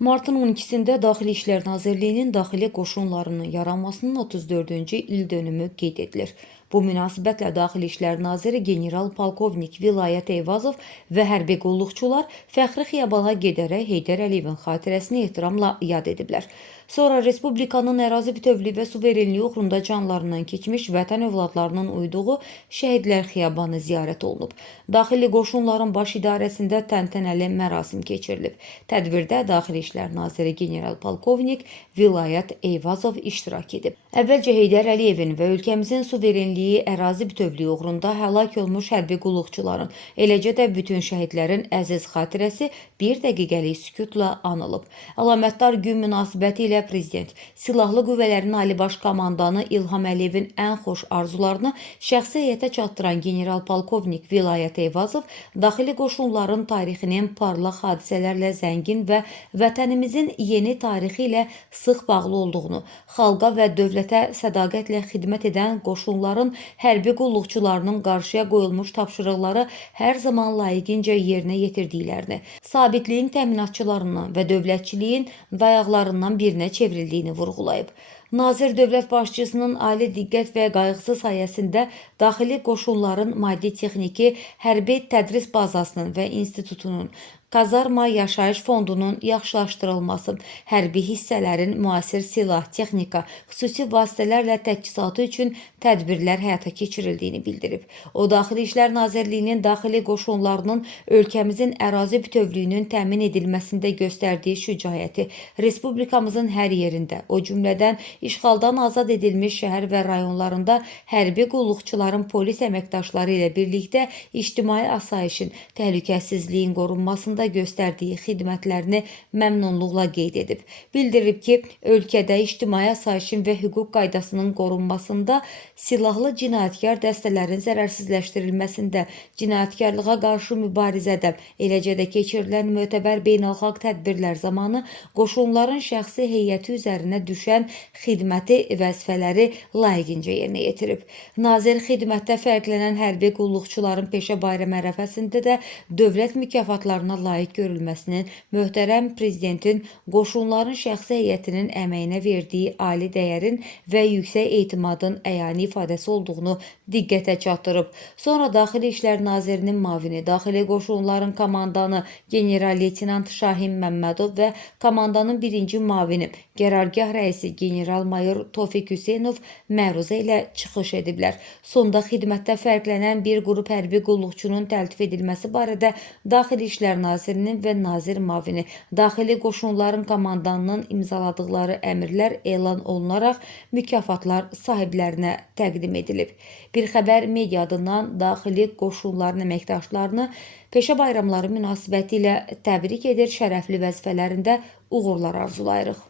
Martın 12-sində Daxili İşlər Nazirliyinin daxili qoşunlarının yaranmasının 34-cü ildönümü qeyd edilir. Bu münasibətlə Daxili İşlər Naziri general-polkovnik Vilayət Eyvazov və hərbi qulluqçular fəxri xiyabana gedərək Heydər Əliyevin xatirəsini ehtiramla yad ediblər. Sonra Respublikanın ərazi bütövlüyü və suverenliyi uğrunda canlarından keçmiş vətən övladlarının uyduğu Şəhidlər Xiyabanı ziyarət olunub. Daxili qoşunların baş idarəsində təntənəli mərasim keçirilib. Tədbirdə Daxili İşlər Naziri general-polkovnik Vilayət Eyvazov iştirak edib. Əvvəlcə Heydər Əliyevin və ölkəmizin suverenliyi, ərazi bütövlüyü uğrunda həlak olmuş hərbi qulluqçuların, eləcə də bütün şəhidlərin əziz xatirəsi bir dəqiqəlik sükutla anılıb. Əlamətdar gün münasibəti ilə Prezident, Silahlı Qüvvələrin Ali Baş Komandanı İlham Əliyevin ən xoş arzularını şəxsi heyətə çatdıran general-polkovnik Vilayət Eyvazov, daxili qoşunların tarixinin parlaq hadisələrlə zəngin və vətənimizin yeni tarixi ilə sıx bağlı olduğunu, xalqa və dövlətə sədaqətlə xidmət edən qoşunların hərbi qulluqçularının qarşıya qoyulmuş tapşırıqları hər zaman layiqincə yerinə yetirdiklərini, sabitliyin təminatçılarından və dövlətçiliyin dayaqlarından birinə çevrildiyini vurğulayıb. Nazir dövlət başçısının ali diqqət və qayğısı sayəsində daxili qoşunların maddi-texniki, hərbi tədris bazasının və institutunun, kazarma yaşayış fondunun yaxşılaşdırılması, hərbi hissələrin müasir silah, texnika, xüsusi vasitələrlə təchizatı üçün tədbirlər həyata keçirildiyini bildirib. O, Daxili İşlər Nazirliyinin daxili qoşunlarının ölkəmizin ərazi bütövlüyünün təmin edilməsində göstərdiyi şücaəti, Respublikamızın hər yerində, o cümlədən işğaldan azad edilmiş şəhər və rayonlarında hərbi qulluqçuların polis əməkdaşları ilə birlikdə ictimai asayişin, təhlükəsizliyin qorunmasında göstərdiyi xidmətlərini məmnunluqla qeyd edib. Bildirib ki, ölkədə ictimai asayişin və hüquq qaydasının qorunmasında, silahlı cinayətkar dəstələrin zərərsizləşdirilməsində, cinayətkarlığa qarşı mübarizədə, eləcə də keçirilən mötəbər beynəlxalq tədbirlər zamanı qoşunların şəxsi heyəti üzərinə düşən xidməti vəzifələri layiqincə yerinə yetirib. Nazir xidmətdə fərqlənən hərbi qulluqçuların peşə bayramı ərəfəsində də dövlət mükafatlarına layiq görülməsinin möhtərəm Prezidentin qoşunların şəxsi heyətinin əməyinə verdiyi ali dəyərin və yüksək etimadın əyani ifadəsi olduğunu diqqətə çatdırıb. Sonra Daxili İşlər Nazirinin mavini, daxili qoşunların komandanı general-leytenant Şahin Məmmədov və komandanın birinci mavini, qərargah rəisi general-mayor Tofiq Hüseynov məruzə ilə çıxış ediblər. Sonda xidmətdə fərqlənən bir qrup hərbi qulluqçunun təltif edilməsi barədə Daxili İşlər Nazirinin və nazir mavini, daxili qoşunların komandanının imzaladıqları əmrlər elan olunaraq mükafatlar sahiblərinə təqdim edilib. Bir xəbər media adından daxili qoşunların əməkdaşlarını peşə bayramları münasibəti ilə təbrik edir, şərəfli vəzifələrində uğurlar arzulayırıq.